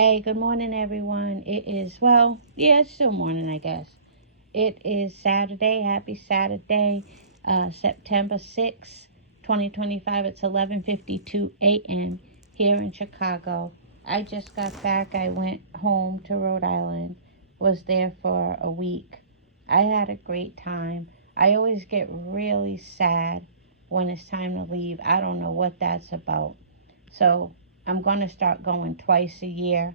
Hey, good morning, everyone. It's still morning, I guess. It is Saturday. Happy Saturday, September 6th, 2025. It's 11:52 a.m. here in Chicago. I just got back. I went home to Rhode Island, was there for a week. I had a great time. I always get really sad when it's time to leave. I don't know what that's about. So I'm going to start going twice a year.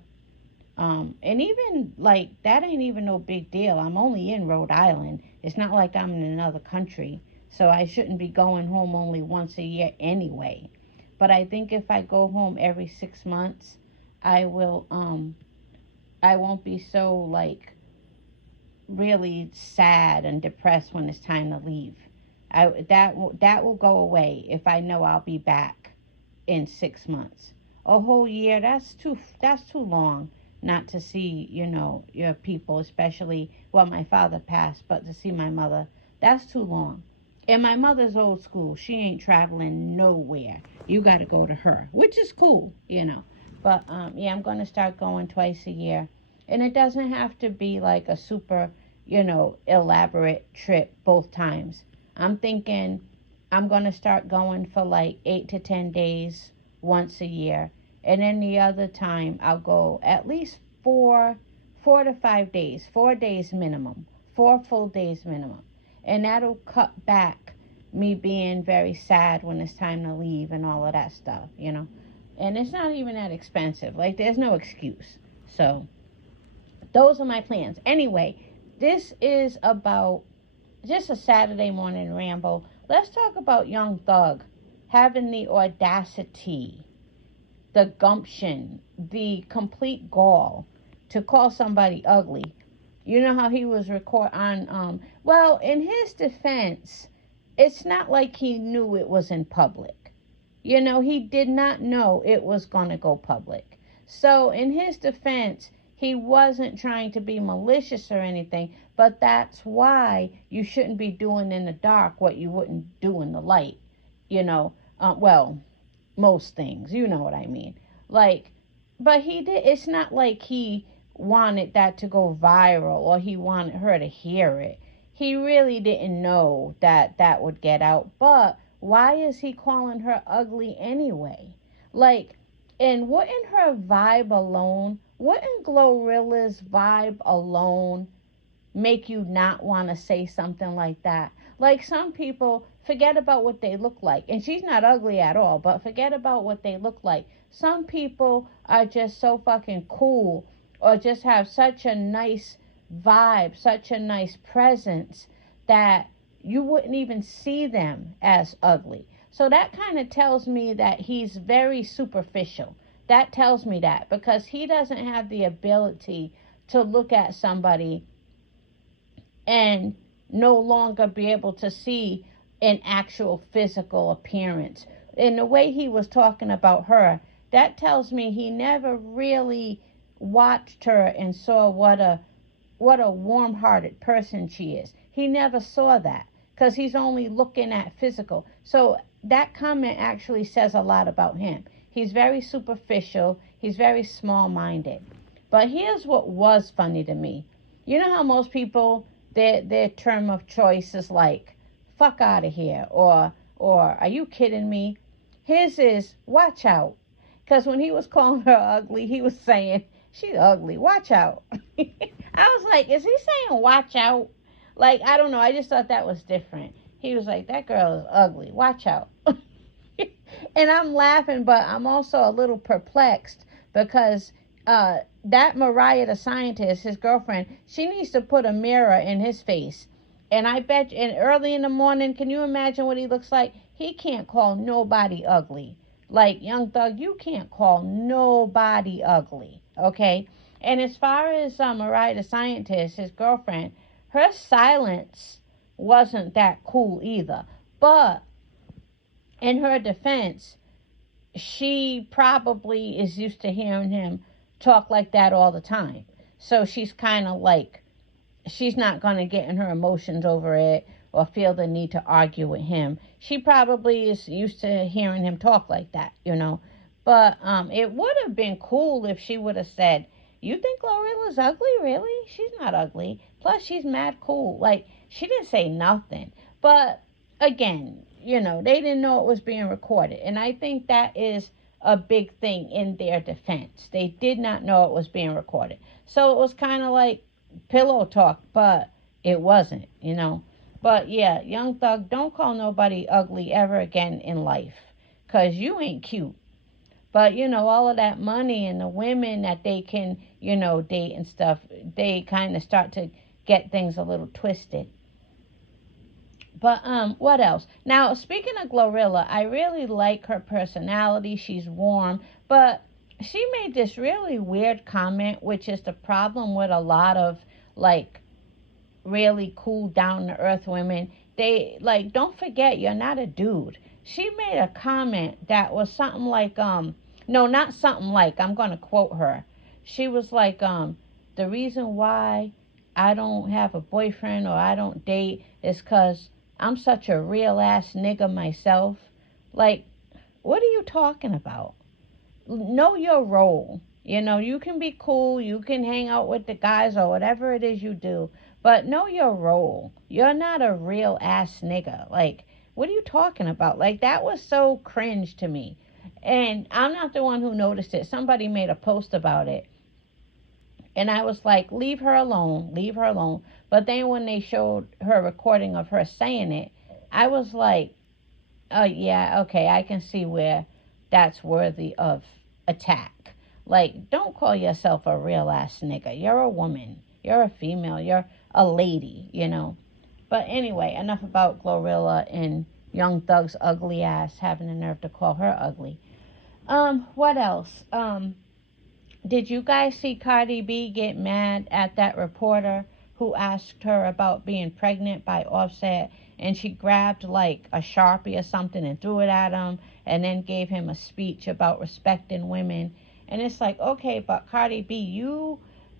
And even like that ain't even no big deal. I'm only in Rhode Island. It's not like I'm in another country. So I shouldn't be going home only once a year anyway. But I think if I go home every 6 months, I will I won't be so like really sad and depressed when it's time to leave. That will go away if I know I'll be back in 6 months. A whole year, that's too long not to see, your people, especially, well, my father passed, but to see my mother, that's too long. And my mother's old school. She ain't traveling nowhere. You got to go to her, which is cool. But yeah, I'm going to start going twice a year. And it doesn't have to be like a super, elaborate trip both times. I'm thinking I'm going to start going for like 8 to 10 days once a year. And then the other time I'll go at least 4 to 5 days, 4 days minimum, 4 full days minimum. And that'll cut back me being very sad when it's time to leave and all of that stuff. And it's not even that expensive. Like, there's no excuse. So, those are my plans. Anyway, this is about just a Saturday morning ramble. Let's talk about Young Thug having the audacity, the gumption, the complete gall to call somebody ugly. You know how he was well, in his defense, it's not like he knew it was in public. He did not know it was going to go public. So, in his defense, he wasn't trying to be malicious or anything, but that's why you shouldn't be doing in the dark what you wouldn't do in the light. Well, most things, you know what I mean. Like, but he did, it's not like he wanted that to go viral or he wanted her to hear it. He really didn't know that that would get out. But why is he calling her ugly anyway? Like, and wouldn't Glorilla's vibe alone make you not want to say something like that? Like, some people forget about what they look like. And she's not ugly at all, but forget about what they look like. Some people are just so fucking cool or just have such a nice vibe, such a nice presence that you wouldn't even see them as ugly. So that kind of tells me that he's very superficial. That tells me that because he doesn't have the ability to look at somebody and no longer be able to see an actual physical appearance. In the way he was talking about her, that tells me he never really watched her and saw what a warm-hearted person she is. He never saw that because he's only looking at physical. So that comment actually says a lot about him. He's very superficial. He's very small-minded. But here's what was funny to me. You know how most people, their term of choice is like, fuck out of here, or are you kidding me? His is, watch out. Because when he was calling her ugly, he was saying, she's ugly, watch out. I was like, is he saying watch out? Like, I don't know, I just thought that was different. He was like, that girl is ugly, watch out. And I'm laughing, but I'm also a little perplexed because that Mariah the scientist, his girlfriend, she needs to put a mirror in his face. And I bet, and early in the morning, can you imagine what he looks like? He can't call nobody ugly. Like, Young Thug, you can't call nobody ugly, okay? And as far as Mariah the scientist, his girlfriend, her silence wasn't that cool either. But in her defense, she probably is used to hearing him talk like that all the time. So she's kind of like, she's not going to get in her emotions over it or feel the need to argue with him. She probably is used to hearing him talk like that. But it would have been cool if she would have said, "You think Glorilla's ugly? Really? She's not ugly. Plus, she's mad cool." Like, she didn't say nothing. But again, they didn't know it was being recorded. And I think that is a big thing in their defense. They did not know it was being recorded. So it was kind of like pillow talk, but it wasn't. But yeah, Young Thug, don't call nobody ugly ever again in life. Because you ain't cute. But all of that money and the women that they can, date and stuff, they kind of start to get things a little twisted. But what else? Now, speaking of Glorilla, I really like her personality. She's warm, but she made this really weird comment, which is the problem with a lot of like really cool down to earth women. They like, don't forget you're not a dude. She made a comment that was something like no, not something like, I'm going to quote her. She was like the reason why I don't have a boyfriend or I don't date is cuz I'm such a real ass nigga myself. Like, what are you talking about? Know your role. You can be cool, you can hang out with the guys or whatever it is you do, but know your role. You're not a real ass nigga. Like, what are you talking about? Like, that was so cringe to me. And I'm not the one who noticed it. Somebody made a post about it. And I was like, leave her alone, leave her alone. But then when they showed her recording of her saying it, I was like, oh, yeah, okay, I can see where that's worthy of attack. Like, don't call yourself a real ass nigga. You're a woman. You're a female. You're a lady. But anyway, enough about Glorilla and Young Thug's ugly ass having the nerve to call her ugly. What else? Did you guys see Cardi B get mad at that reporter who asked her about being pregnant by Offset, and she grabbed like a Sharpie or something and threw it at him and then gave him a speech about respecting women? And it's like, okay, but Cardi B,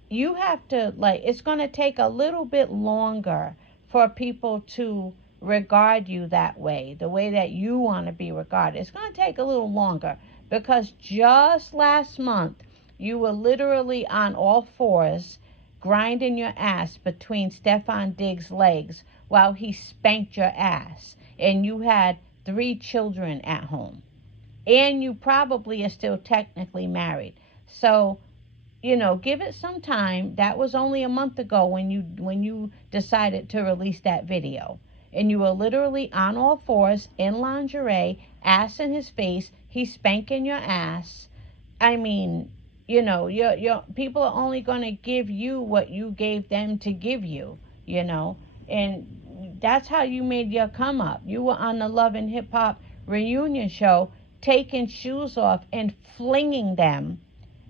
you have to, like, it's going to take a little bit longer for people to regard you that way, the way that you want to be regarded. It's going to take a little longer because just last month you were literally on all fours grinding your ass between Stefan Diggs' legs while he spanked your ass, and you had 3 children at home, and you probably are still technically married. So give it some time. That was only a month ago when you decided to release that video, and you were literally on all fours in lingerie, ass in his face. He's spanking your ass. I mean, your people are only going to give you what you gave them to give you. And that's how you made your come up. You were on the Love and Hip Hop reunion show, taking shoes off and flinging them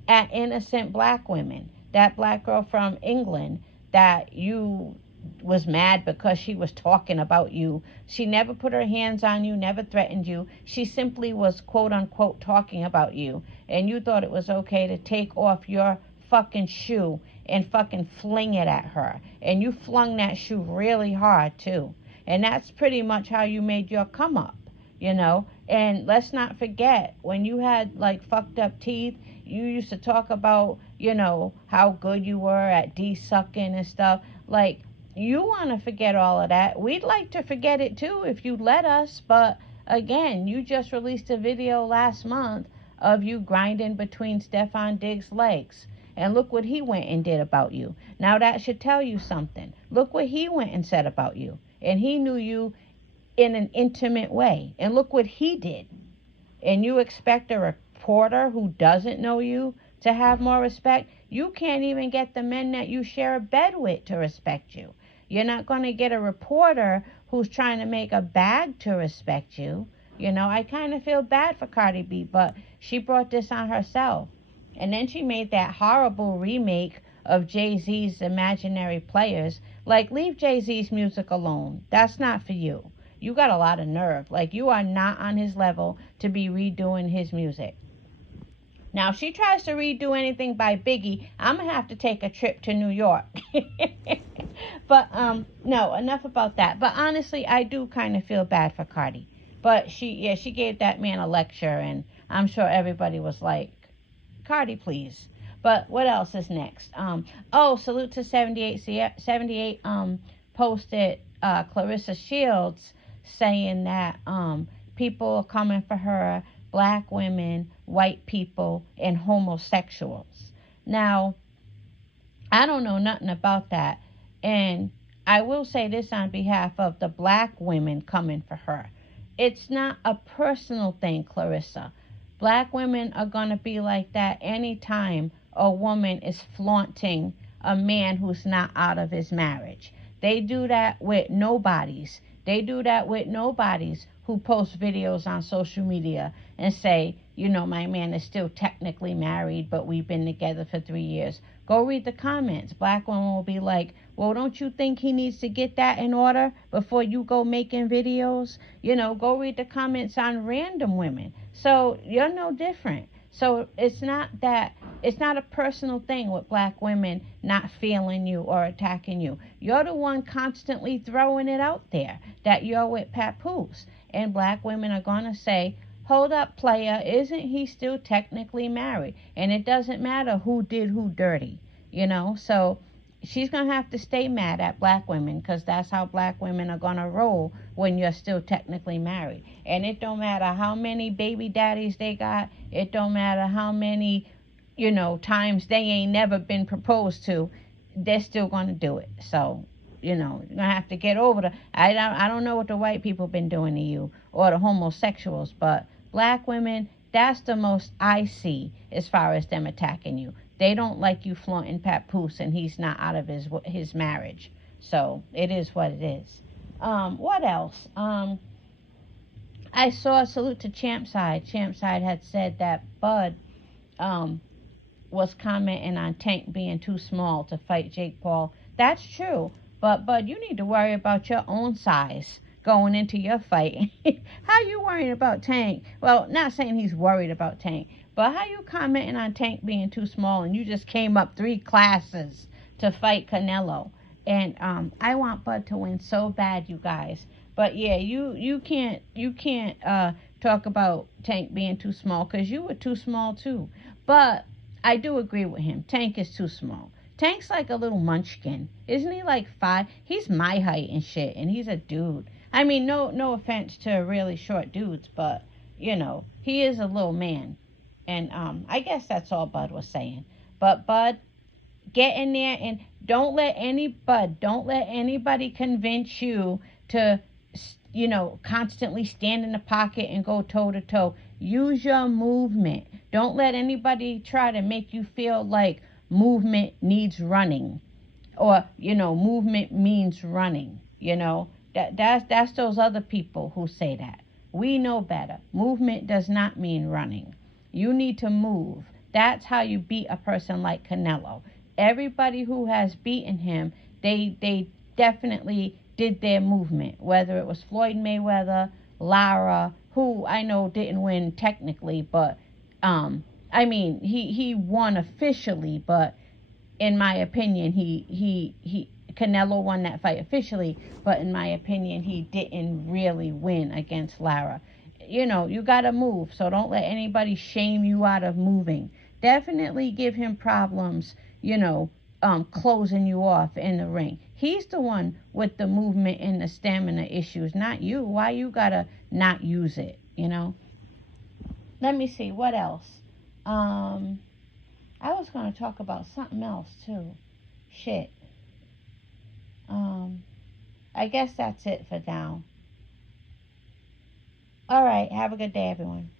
at innocent black women. That black girl from England that you was mad because she was talking about you. She never put her hands on you, never threatened you. She simply was quote unquote talking about you. And you thought it was okay to take off your fucking shoe and fucking fling it at her. And you flung that shoe really hard too. And that's pretty much how you made your come up. And let's not forget, when you had like fucked up teeth, you used to talk about, how good you were at de-sucking and stuff. Like, you want to forget all of that. We'd like to forget it too if you let us. But again, you just released a video last month of you grinding between Stefan Diggs' legs. And look what he went and did about you. Now that should tell you something. Look what he went and said about you. And he knew you in an intimate way. And look what he did. And you expect a reporter who doesn't know you to have more respect? You can't even get the men that you share a bed with to respect you. You're not going to get a reporter who's trying to make a bag to respect you. I kind of feel bad for Cardi B, but she brought this on herself. And then she made that horrible remake of Jay-Z's Imaginary Players. Like, leave Jay-Z's music alone. That's not for you. You got a lot of nerve. Like, you are not on his level to be redoing his music. Now, if she tries to redo anything by Biggie, I'm going to have to take a trip to New York. But, no, enough about that. But honestly, I do kind of feel bad for Cardi. But she gave that man a lecture, and I'm sure everybody was like, Cardi, please. But what else is next? Oh, salute to 78. 78 posted Clarissa Shields saying that people are coming for her, black women, white people, and homosexuals. Now, I don't know nothing about that. And I will say this on behalf of the black women coming for her. It's not a personal thing, Clarissa. Black women are going to be like that anytime a woman is flaunting a man who's not out of his marriage. They do that with nobodies. They do that with nobodies who post videos on social media and say, you know, my man is still technically married, but we've been together for 3 years. Go read the comments. Black women will be like, well, don't you think he needs to get that in order before you go making videos? You know, go read the comments on random women. So you're no different. So it's not a personal thing with black women not feeling you or attacking you. You're the one constantly throwing it out there that you're with papoose. And black women are going to say, hold up, player, isn't he still technically married? And it doesn't matter who did who dirty, you know? So she's going to have to stay mad at black women because that's how black women are going to roll when you're still technically married. And it don't matter how many baby daddies they got. It don't matter how many, you know, times they ain't never been proposed to. They're still going to do it. So, you know, you're going to have to get over the... I don't know what the white people been doing to you or the homosexuals, but black women, that's the most I see as far as them attacking you. They don't like you flaunting papoose and he's not out of his marriage. So it is what it is. What else? I saw a salute to Champside. Champside had said that Bud was commenting on Tank being too small to fight Jake Paul. That's true. But Bud, you need to worry about your own size going into your fight. How you worrying about Tank? Well, not saying he's worried about Tank, but how you commenting on Tank being too small and you just came up 3 classes to fight Canelo? And I want Bud to win so bad, you guys. But yeah, you can't talk about Tank being too small because you were too small too. But I do agree with him. Tank is too small. Tank's like a little munchkin. Isn't he like 5? He's my height and shit, and he's a dude. I mean, no offense to really short dudes, but, you know, he is a little man. And I guess that's all Bud was saying. But Bud, get in there and don't let anybody convince you to, you know, constantly stand in the pocket and go toe to toe. Use your movement. Don't let anybody try to make you feel like movement needs running or, you know, movement means running. You know, that's those other people who say that. We know better. Movement does not mean running. You need to move. That's how you beat a person like Canelo. Everybody who has beaten him, they definitely did their movement, whether it was Floyd Mayweather, Lara, who I know didn't win technically, but I mean, he won officially, but in my opinion, he Canelo won that fight officially, but in my opinion, he didn't really win against Lara. You know, you gotta move, so don't let anybody shame you out of moving. Definitely give him problems, you know, closing you off in the ring. He's the one with the movement and the stamina issues, not you. Why you gotta not use it, you know? Let me see, what else? I was going to talk about something else too. Shit. I guess that's it for now. All right. Have a good day, everyone.